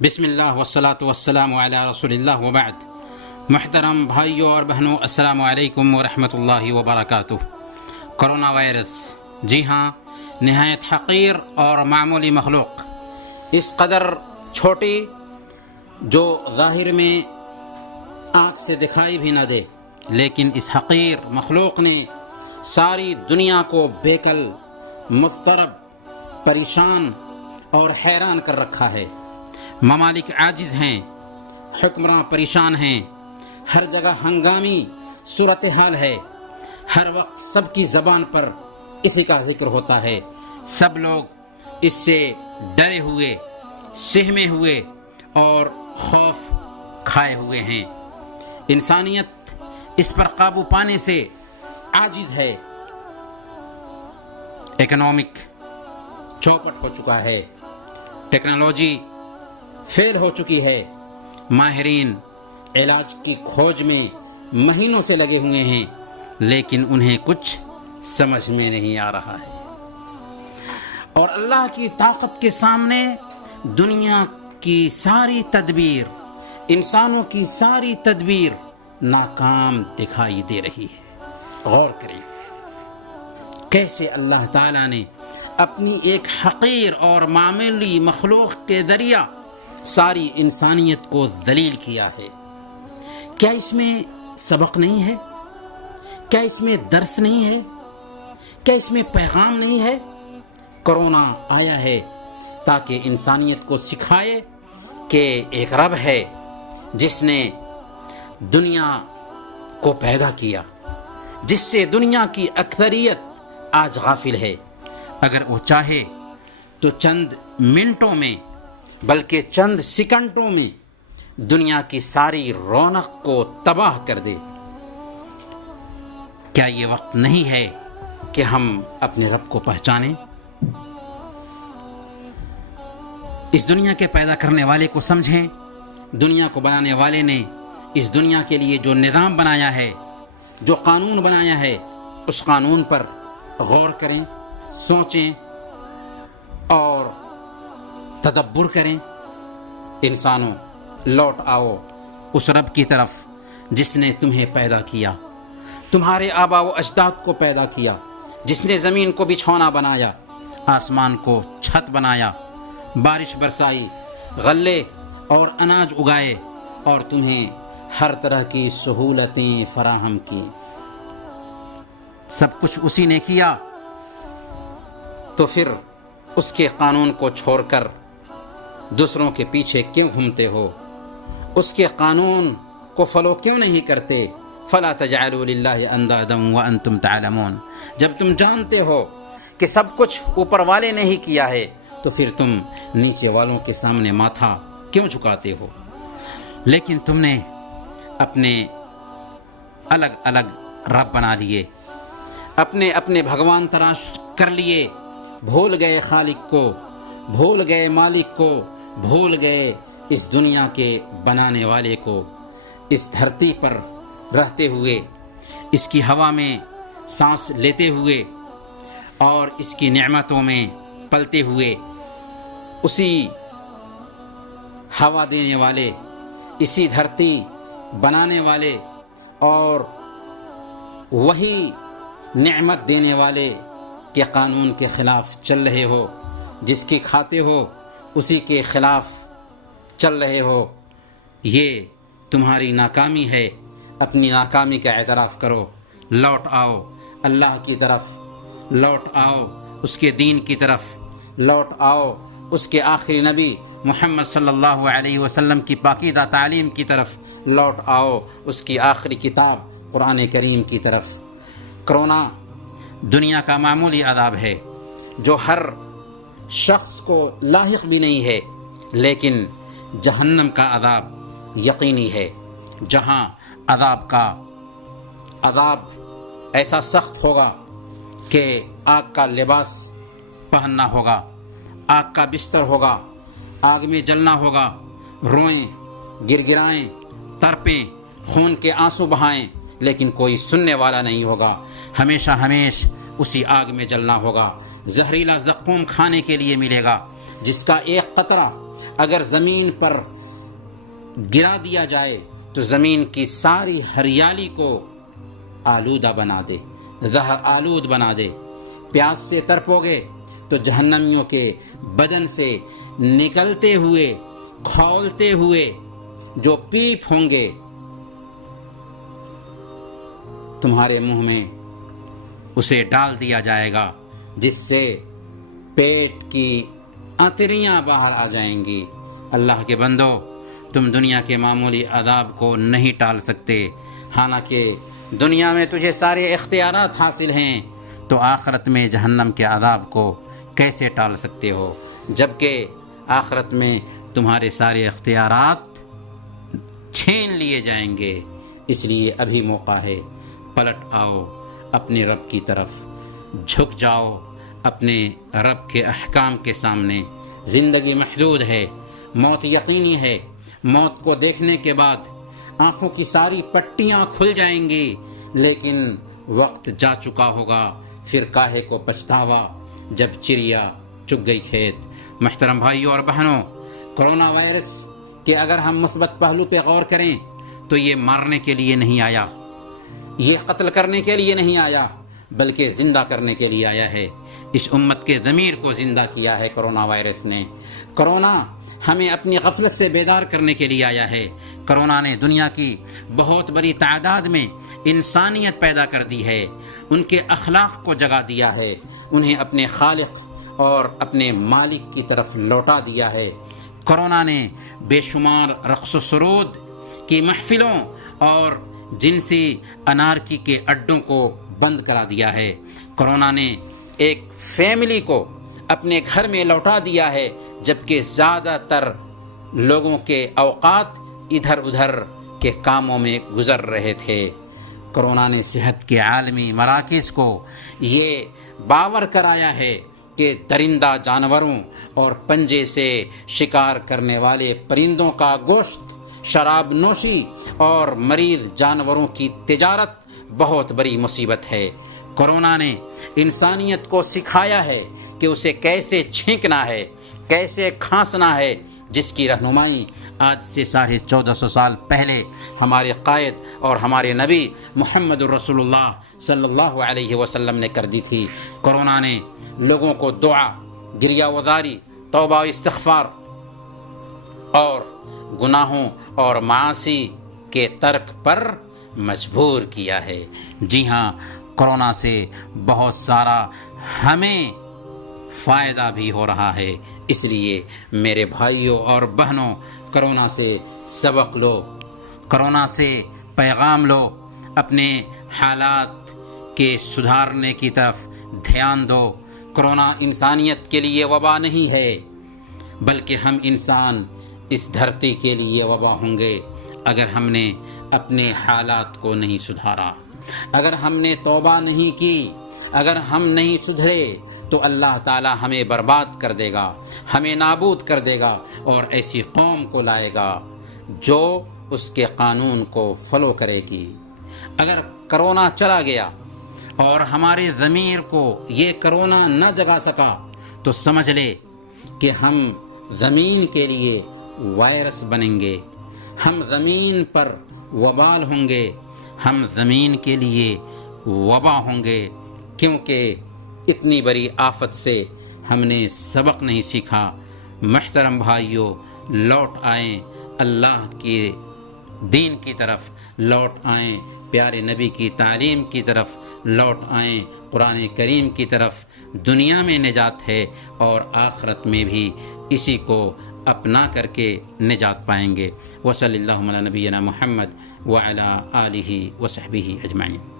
بسم اللہ والصلاة والسلام علی رسول اللہ وبعد. محترم بھائیوں اور بہنوں، السلام علیکم ورحمۃ اللہ وبرکاتہ. کرونا وائرس، جی ہاں، نہایت حقیر اور معمولی مخلوق، اس قدر چھوٹی جو ظاہر میں آنکھ سے دکھائی بھی نہ دے، لیکن اس حقیر مخلوق نے ساری دنیا کو بیکل، مضطرب، پریشان اور حیران کر رکھا ہے. ممالک عاجز ہیں، حکمراں پریشان ہیں، ہر جگہ ہنگامی صورتحال ہے، ہر وقت سب کی زبان پر اسی کا ذکر ہوتا ہے. سب لوگ اس سے ڈرے ہوئے، سہمے ہوئے اور خوف کھائے ہوئے ہیں. انسانیت اس پر قابو پانے سے عاجز ہے. اکنامک چوپٹ ہو چکا ہے، ٹیکنالوجی فیل ہو چکی ہے، ماہرین علاج کی کھوج میں مہینوں سے لگے ہوئے ہیں، لیکن انہیں کچھ سمجھ میں نہیں آ رہا ہے. اور اللہ کی طاقت کے سامنے دنیا کی ساری تدبیر، انسانوں کی ساری تدبیر ناکام دکھائی دے رہی ہے. غور کریں کیسے اللہ تعالیٰ نے اپنی ایک حقیر اور معمولی مخلوق کے ذریعہ ساری انسانیت کو ذلیل کیا ہے. کیا اس میں سبق نہیں ہے؟ کیا اس میں درس نہیں ہے؟ کیا اس میں پیغام نہیں ہے؟ کرونا آیا ہے تاکہ انسانیت کو سکھائے کہ ایک رب ہے جس نے دنیا کو پیدا کیا، جس سے دنیا کی اکثریت آج غافل ہے. اگر وہ چاہے تو چند منٹوں میں، بلکہ چند سیکنڈوں میں دنیا کی ساری رونق کو تباہ کر دے. کیا یہ وقت نہیں ہے کہ ہم اپنے رب کو پہچانیں؟ اس دنیا کے پیدا کرنے والے کو سمجھیں. دنیا کو بنانے والے نے اس دنیا کے لیے جو نظام بنایا ہے، جو قانون بنایا ہے، اس قانون پر غور کریں، سوچیں اور تدبر کریں. انسانوں، لوٹ آؤ اس رب کی طرف جس نے تمہیں پیدا کیا، تمہارے آبا و اجداد کو پیدا کیا، جس نے زمین کو بچھونا بنایا، آسمان کو چھت بنایا، بارش برسائی، غلے اور اناج اگائے اور تمہیں ہر طرح کی سہولتیں فراہم کی. سب کچھ اسی نے کیا، تو پھر اس کے قانون کو چھوڑ کر دوسروں کے پیچھے کیوں گھومتے ہو؟ اس کے قانون کو فالو کیوں نہیں کرتے؟ فلا تجعلوا للہ اندادا وانتم تعلمون. جب تم جانتے ہو کہ سب کچھ اوپر والے نے ہی کیا ہے، تو پھر تم نیچے والوں کے سامنے ماتھا کیوں جھکاتے ہو؟ لیکن تم نے اپنے الگ الگ رب بنا لیے، اپنے اپنے بھگوان تلاش کر لیے، بھول گئے خالق کو، بھول گئے مالک کو، بھول گئے اس دنیا کے بنانے والے کو. اس دھرتی پر رہتے ہوئے، اس کی ہوا میں سانس لیتے ہوئے اور اس کی نعمتوں میں پلتے ہوئے، اسی ہوا دینے والے، اسی دھرتی بنانے والے اور وہی نعمت دینے والے کے قانون کے خلاف چل رہے ہو. جس کی کھاتے ہو اسی کے خلاف چل رہے ہو. یہ تمہاری ناکامی ہے. اپنی ناکامی کا اعتراف کرو. لوٹ آؤ اللہ کی طرف، لوٹ آؤ اس کے دین کی طرف، لوٹ آؤ اس کے آخری نبی محمد صلی اللہ علیہ وسلم کی پاکیزہ تعلیم کی طرف، لوٹ آؤ اس کی آخری کتاب قرآن کریم کی طرف. کرونا دنیا کا معمولی عذاب ہے جو ہر شخص کو لاحق بھی نہیں ہے، لیکن جہنم کا عذاب یقینی ہے، جہاں عذاب ایسا سخت ہوگا کہ آگ کا لباس پہننا ہوگا، آگ کا بستر ہوگا، آگ میں جلنا ہوگا، روئیں، گرگرائیں، تڑپیں، خون کے آنسو بہائیں، لیکن کوئی سننے والا نہیں ہوگا. ہمیشہ اسی آگ میں جلنا ہوگا. زہریلا زقوم کھانے کے لیے ملے گا، جس کا ایک قطرہ اگر زمین پر گرا دیا جائے تو زمین کی ساری ہریالی کو آلودہ بنا دے، زہر آلود بنا دے۔ پیاس سے تڑپو گے تو جہنمیوں کے بدن سے نکلتے ہوئے کھولتے ہوئے جو پیپ ہوں گے تمہارے منہ میں اسے ڈال دیا جائے گا، جس سے پیٹ کی انتڑیاں باہر آ جائیں گی۔ اللہ کے بندو، تم دنیا کے معمولی عذاب کو نہیں ٹال سکتے، حالانکہ دنیا میں تجھے سارے اختیارات حاصل ہیں، تو آخرت میں جہنم کے عذاب کو کیسے ٹال سکتے ہو، جبکہ آخرت میں تمہارے سارے اختیارات چھین لیے جائیں گے۔ اس لیے ابھی موقع ہے، پلٹ آؤ اپنے رب کی طرف، جھک جاؤ اپنے رب کے احکام کے سامنے۔ زندگی محدود ہے، موت یقینی ہے، موت کو دیکھنے کے بعد آنکھوں کی ساری پٹیاں کھل جائیں گی، لیکن وقت جا چکا ہوگا، پھر کاہے کو پچھتاوا جب چڑیا چگ گئی کھیت۔ محترم بھائیوں اور بہنوں، کرونا وائرس کے اگر ہم مثبت پہلو پہ غور کریں تو یہ مارنے کے لیے نہیں آیا، یہ قتل کرنے کے لیے نہیں آیا، بلکہ زندہ کرنے کے لیے آیا ہے۔ اس امت کے ضمیر کو زندہ کیا ہے کرونا وائرس نے۔ کرونا ہمیں اپنی غفلت سے بیدار کرنے کے لیے آیا ہے۔ کرونا نے دنیا کی بہت بڑی تعداد میں انسانیت پیدا کر دی ہے، ان کے اخلاق کو جگا دیا ہے، انہیں اپنے خالق اور اپنے مالک کی طرف لوٹا دیا ہے۔ کرونا نے بے شمار رقص و سرود کی محفلوں اور جنسی انارکی کے اڈوں کو بند کرا دیا ہے۔ کرونا نے ایک فیملی کو اپنے گھر میں لوٹا دیا ہے، جبکہ زیادہ تر لوگوں کے اوقات ادھر ادھر کے کاموں میں گزر رہے تھے۔ کرونا نے صحت کے عالمی مراکز کو یہ باور کرایا ہے کہ درندہ جانوروں اور پنجے سے شکار کرنے والے پرندوں کا گوشت، شراب نوشی اور مریض جانوروں کی تجارت بہت بڑی مصیبت ہے۔ کرونا نے انسانیت کو سکھایا ہے کہ اسے کیسے چھینکنا ہے، کیسے کھانسنا ہے، جس کی رہنمائی آج سے 1450 سال پہلے ہمارے قائد اور ہمارے نبی محمد الرسول اللہ صلی اللہ علیہ وسلم نے کر دی تھی۔ کرونا نے لوگوں کو دعا، گریہ وزاری، توبہ و استغفار اور گناہوں اور معاصی کے ترک پر مجبور کیا ہے۔ جی ہاں، کرونا سے بہت سارا ہمیں فائدہ بھی ہو رہا ہے۔ اس لیے میرے بھائیوں اور بہنوں، کرونا سے سبق لو، کرونا سے پیغام لو، اپنے حالات کے سدھارنے کی طرف دھیان دو۔ کرونا انسانیت کے لیے وبا نہیں ہے، بلکہ ہم انسان اس دھرتی کے لیے وبا ہوں گے اگر ہم نے اپنے حالات کو نہیں سدھارا، اگر ہم نے توبہ نہیں کی، اگر ہم نہیں سدھرے تو اللہ تعالی ہمیں برباد کر دے گا، ہمیں نابود کر دے گا، اور ایسی قوم کو لائے گا جو اس کے قانون کو فالو کرے گی۔ اگر کرونا چلا گیا اور ہمارے ضمیر کو یہ کرونا نہ جگا سکا تو سمجھ لے کہ ہم زمین کے لیے وائرس بنیں گے، ہم زمین پر وبال ہوں گے، ہم زمین کے لیے وبا ہوں گے، کیونکہ اتنی بڑی آفت سے ہم نے سبق نہیں سیکھا۔ محترم بھائیوں، لوٹ آئیں اللہ کے دین کی طرف، لوٹ آئیں پیارے نبی کی تعلیم کی طرف، لوٹ آئیں قرآن کریم کی طرف۔ دنیا میں نجات ہے اور آخرت میں بھی اسی کو اپنا کر کے نجات پائیں گے۔ وصلی اللہ علی نبینا محمد وعلی آلہ وصحبہ اجمعین۔